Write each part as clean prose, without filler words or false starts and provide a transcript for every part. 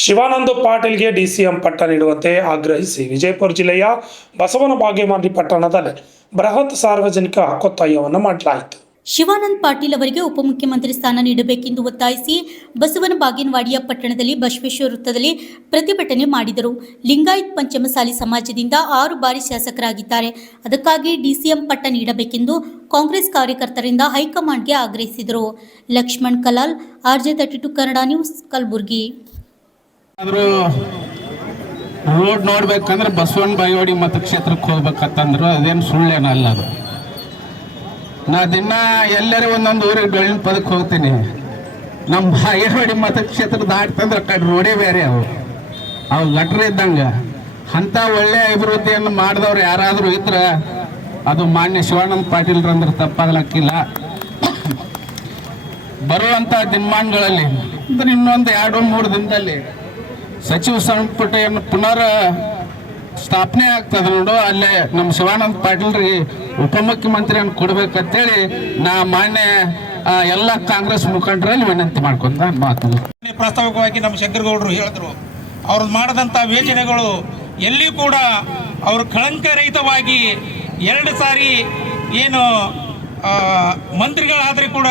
Shivananda ಪಾಟೀಲ್ಗೆ DCM ಪಟ್ಟ ನೀಡುವಂತೆ ಆಗ್ರಹಿಸಿ ವಿಜಯಪುರ ಜಿಲ್ಲೆಯ ಬಸವನ ಬಾಗೇವಾಡಿ ಪಟ್ಟಣದಲ್ಲಿ ಬೃಹತ್ ಸಾರ್ವಜನಿಕ ಹಕ್ಕೊತ್ತಾಯವನ್ನು ಮಾಡಲಾಯಿತು. ಶಿವಾನಂದ ಪಾಟೀಲ್ ಅವರಿಗೆ ಉಪಮುಖ್ಯಮಂತ್ರಿ ಸ್ಥಾನ ನೀಡಬೇಕೆಂದು ಒತ್ತಾಯಿಸಿ ಬಸವನ ಬಾಗೇವಾಡಿಯ ಪಟ್ಟಣದಲ್ಲಿ ಬಸವೇಶ್ವರ ವೃತ್ತದಲ್ಲಿ ಪ್ರತಿಭಟನೆ ಮಾಡಿದರು. ಲಿಂಗಾಯತ್ ಪಂಚಮಸಾಲಿ ಸಮಾಜದಿಂದ 6 ಬಾರಿ ಶಾಸಕರಾಗಿದ್ದಾರೆ. ಅದಕ್ಕಾಗಿ ಡಿಸಿಎಂ ಪಟ್ಟ ನೀಡಬೇಕೆಂದು ಕಾಂಗ್ರೆಸ್ ಕಾರ್ಯಕರ್ತರಿಂದ ಹೈಕಮಾಂಡ್ಗೆ ಆಗ್ರಹಿಸಿದರು. Laxman Kalal, RJ32 Kannada news, Kalaburagi. Road ನೋಡ್ಬೇಕಂದ್ರೆ ಬಸವನ ಬಾಗೇವಾಡಿ ಮತಕ್ಷೇತ್ರಕ್ಕೆ ಹೋಗ್ಬೇಕಂತಂದ್ರು ಅದೇನು ಸುಳ್ಳೇನಲ್ಲ. ಅದು ನಾ ದಿನ ಎಲ್ಲರೂ ಒಂದೊಂದು ಊರಿಗೆ ಡೊಳ್ಳಿನ ಪದಕ್ಕೆ ಹೋಗ್ತೀನಿ. ನಮ್ಮ ಬಾಗೇವಾಡಿ ಮತಕ್ಷೇತ್ರ ದಾಟ್ತಂದ್ರೆ ಕಡೆ ರೋಡೇ ಬೇರೆ ಅವು ಗಟ್ರ ಇದ್ದಂಗೆ. ಅಂಥ ಒಳ್ಳೆ ಅಭಿವೃದ್ಧಿಯನ್ನು ಮಾಡಿದವ್ರು ಯಾರಾದರೂ ಇದ್ರೆ ಅದು ಮಾನ್ಯ ಶಿವಾನಂದ ಪಾಟೀಲ್ರಂದ್ರೆ ತಪ್ಪಾಗಲಕ್ಕಿಲ್ಲ. ಬರುವಂಥ ದಿನಮಾನಗಳಲ್ಲಿ ಅಂದ್ರೆ ಇನ್ನೊಂದು 2-3 ದಿನದಲ್ಲಿ ಸಚಿವ ಸಂಪುಟವನ್ನು ಪುನರ್ ಸ್ಥಾಪನೆ ಆಗ್ತದೆ ನೋಡು. ಅಲ್ಲೇ ನಮ್ಮ ಶಿವಾನಂದ ಪಾಟೀಲ್ರಿಗೆ ಉಪಮುಖ್ಯಮಂತ್ರಿಯನ್ನು ಕೊಡ್ಬೇಕಂತೇಳಿ ನಾ ಮಾನ್ಯ ಎಲ್ಲ ಕಾಂಗ್ರೆಸ್ ಮುಖಂಡರಲ್ಲಿ ವಿನಂತಿ ಮಾಡ್ಕೊಂತ ಮಾತು. ಪ್ರಾಸ್ತಾವಿಕವಾಗಿ ನಮ್ಮ ಶಂಕರಗೌಡರು ಹೇಳಿದ್ರು, ಅವ್ರು ಮಾಡಿದಂಥ ಯೋಜನೆಗಳು ಎಲ್ಲಿ ಕೂಡ ಅವರು ಕಳಂಕರಹಿತವಾಗಿ 2 ಸಾರಿ ಏನು ಮಂತ್ರಿಗಳಾದರೂ ಕೂಡ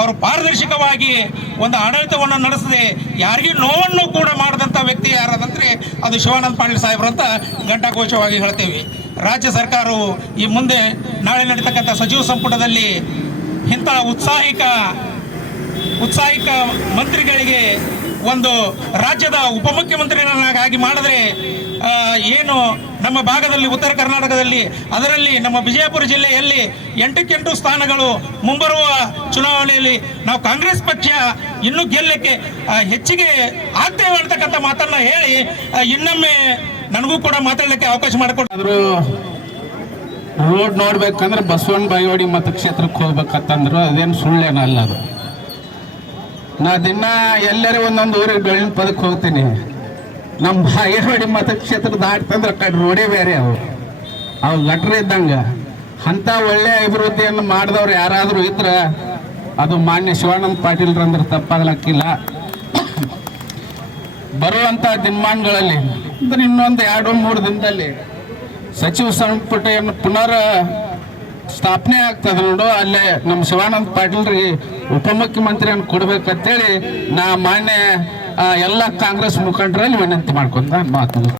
ಅವರು ಪಾರದರ್ಶಕವಾಗಿ ಒಂದು ಆಡಳಿತವನ್ನು ನಡೆಸದೆ ಯಾರಿಗೂ ನೋವನ್ನು ಕೂಡ ಮಾಡಿದಂಥ ವ್ಯಕ್ತಿ ಯಾರಾದಂದರೆ ಅದು ಶಿವಾನಂದ ಪಾಟೀಲ್ ಸಾಹೇಬ್ರು ಅಂತ ಘಂಟಾಘೋಷವಾಗಿ ಹೇಳ್ತೇವೆ. ರಾಜ್ಯ ಸರ್ಕಾರವು ಈ ಮುಂದೆ ನಾಳೆ ನಡೀತಕ್ಕಂಥ ಸಚಿವ ಸಂಪುಟದಲ್ಲಿ ಇಂಥ ಉತ್ಸಾಹಿಕ ಮಂತ್ರಿಗಳಿಗೆ ಒಂದು ರಾಜ್ಯದ ಉಪಮುಖ್ಯಮಂತ್ರಿಗಳನ್ನಾಗಿ ಮಾಡಿದ್ರೆ ಏನು ನಮ್ಮ ಭಾಗದಲ್ಲಿ ಉತ್ತರ ಕರ್ನಾಟಕದಲ್ಲಿ ಅದರಲ್ಲಿ ನಮ್ಮ ವಿಜಯಪುರ ಜಿಲ್ಲೆಯಲ್ಲಿ 8ಕ್ಕೆ8 ಸ್ಥಾನಗಳು ಮುಂಬರುವ ಚುನಾವಣೆಯಲ್ಲಿ ನಾವು ಕಾಂಗ್ರೆಸ್ ಪಕ್ಷ ಇನ್ನೂ ಗೆಲ್ಲಕ್ಕೆ ಹೆಚ್ಚಿಗೆ ಆಗ್ತೇವೆ ಅಂತಕ್ಕಂಥ ಮಾತನ್ನ ಹೇಳಿ ಇನ್ನೊಮ್ಮೆ ನನಗೂ ಕೂಡ ಮಾತಾಡಲಿಕ್ಕೆ ಅವಕಾಶ ಮಾಡಿಕೊಟ್ರು. ರೋಡ್ ನೋಡ್ಬೇಕಂದ್ರೆ ಬಸವನ ಬಾಗೇವಾಡಿ ಮತಕ್ಷೇತ್ರಕ್ಕೆ ಹೋಗ್ಬೇಕಂತಂದ್ರು ಅದೇನು ಸುಳ್ಳೇನಲ್ಲ. ಅದು ನಾ ದಿನ ಎಲ್ಲರೂ ಒಂದೊಂದು ಊರಿಗೆ ಡೊಳ್ಳಿನ ಪದಕ್ಕೆ ಹೋಗ್ತೀನಿ. ನಮ್ಮ ಬಾಗೇವಾಡಿ ಮತಕ್ಷೇತ್ರ ದಾಟ್ತಂದ್ರೆ ಕಡೆ ರೋಡೇ ಬೇರೆ ಅವು ಗಟ್ರ ಇದ್ದಂಗೆ. ಅಂಥ ಒಳ್ಳೆ ಅಭಿವೃದ್ಧಿಯನ್ನು ಮಾಡಿದವ್ರು ಯಾರಾದರೂ ಇದ್ರೆ ಅದು ಮಾನ್ಯ ಶಿವಾನಂದ ಪಾಟೀಲ್ರಂದ್ರೆ ತಪ್ಪಾಗಲಕ್ಕಿಲ್ಲ. ಬರುವಂಥ ದಿನಮಾನಗಳಲ್ಲಿ ಅಂದ್ರೆ ಇನ್ನೊಂದು 2-3 ದಿನದಲ್ಲಿ ಸಚಿವ ಸಂಪುಟವನ್ನು ಪುನರ್ ಸ್ಥಾಪನೆ ಆಗ್ತದೆ ನೋಡು. ಅಲ್ಲೇ ನಮ್ಮ ಶಿವಾನಂದ ಪಾಟೀಲ್ರಿಗೆ ಉಪಮುಖ್ಯಮಂತ್ರಿಯನ್ನು ಕೊಡ್ಬೇಕಂತೇಳಿ ನಾ ಮಾನ್ಯ ಎಲ್ಲ ಕಾಂಗ್ರೆಸ್ ಮುಖಂಡರಲ್ಲಿ ವಿನಂತಿ ಮಾಡ್ಕೊಂತ ಮಾತು.